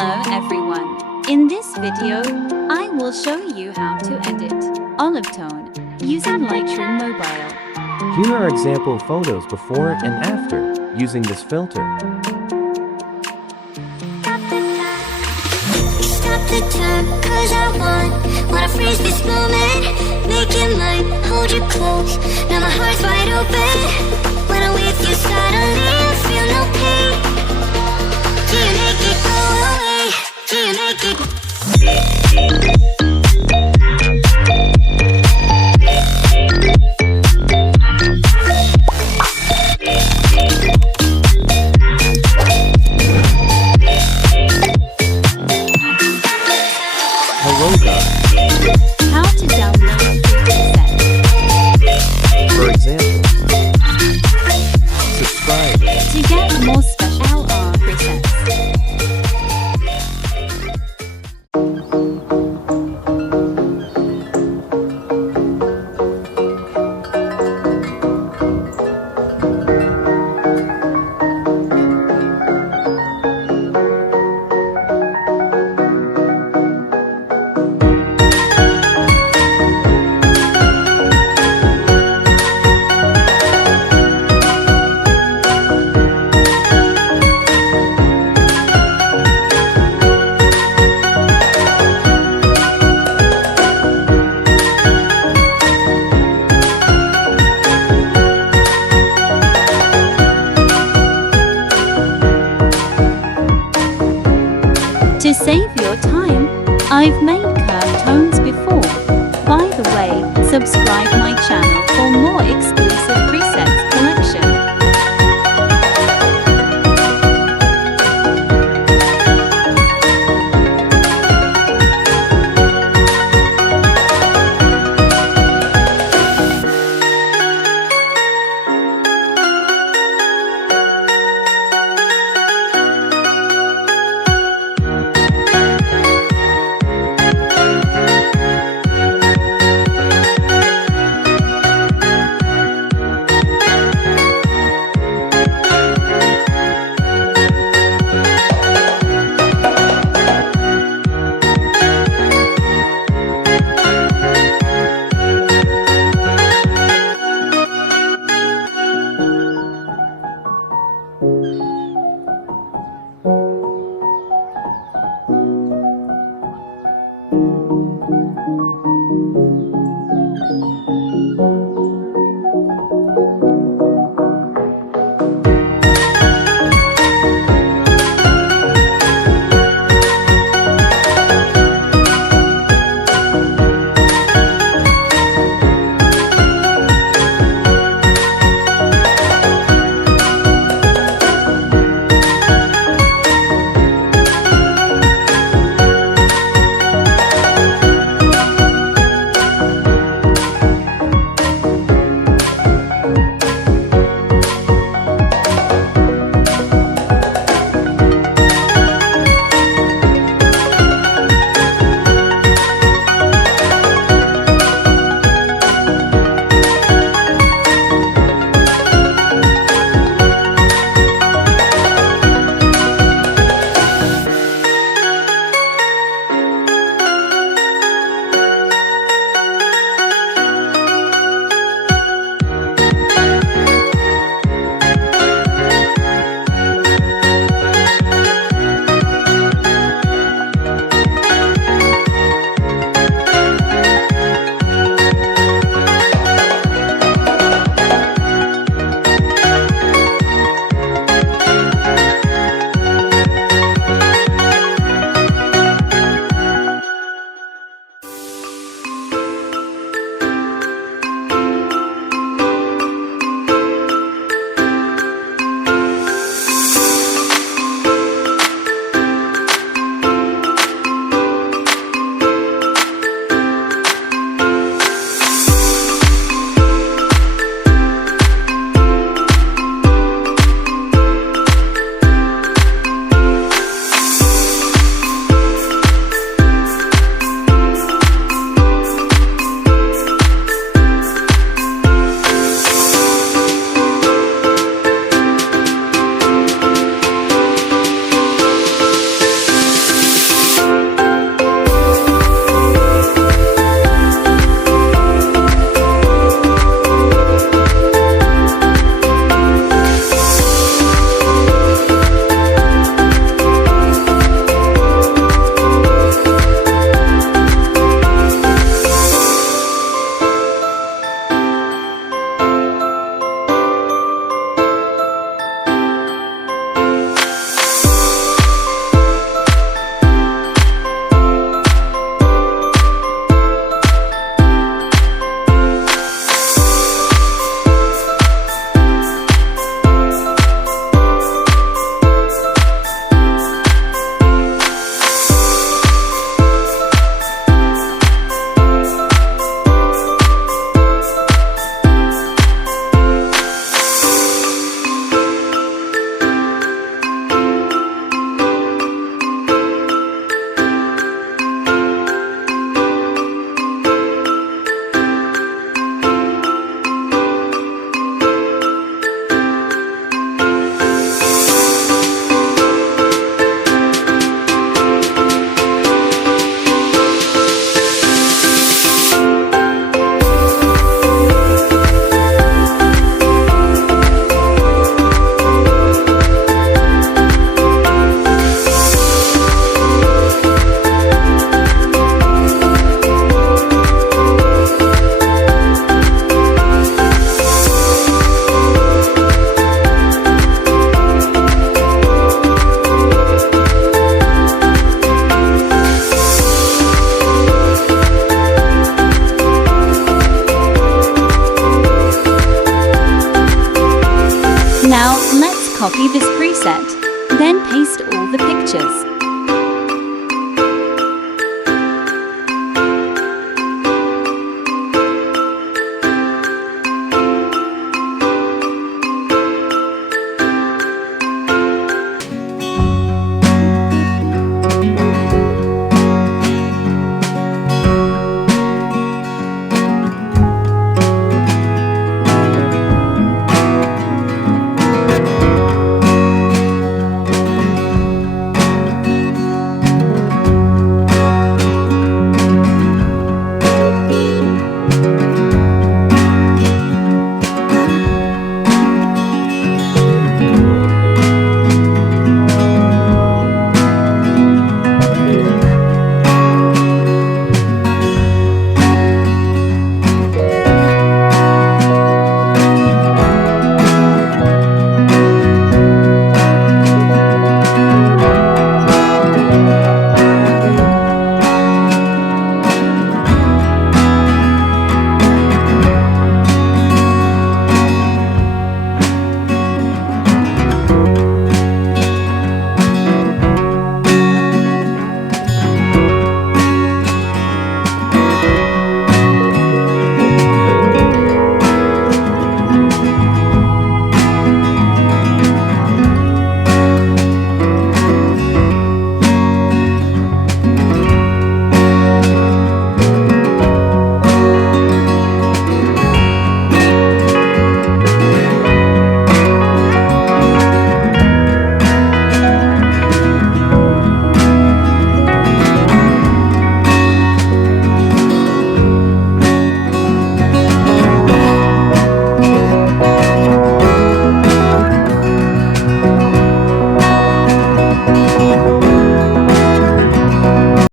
Hello everyone. In this video, I will show you how to edit OliveTone using Lightroom Mobile. Here are example photos before and after using this filter. Stop the time, 'cause I wanna freeze this moment. Make it mine, hold you close. Now my heart's wide open. When I'm with you, suddenly I feel no pain. Do you make it go away? Do you make it? Hello guys. How to download presets. For example, subscribe. To get more special presets. To save your time, I've made curve tones before. By the way, subscribe my channel for more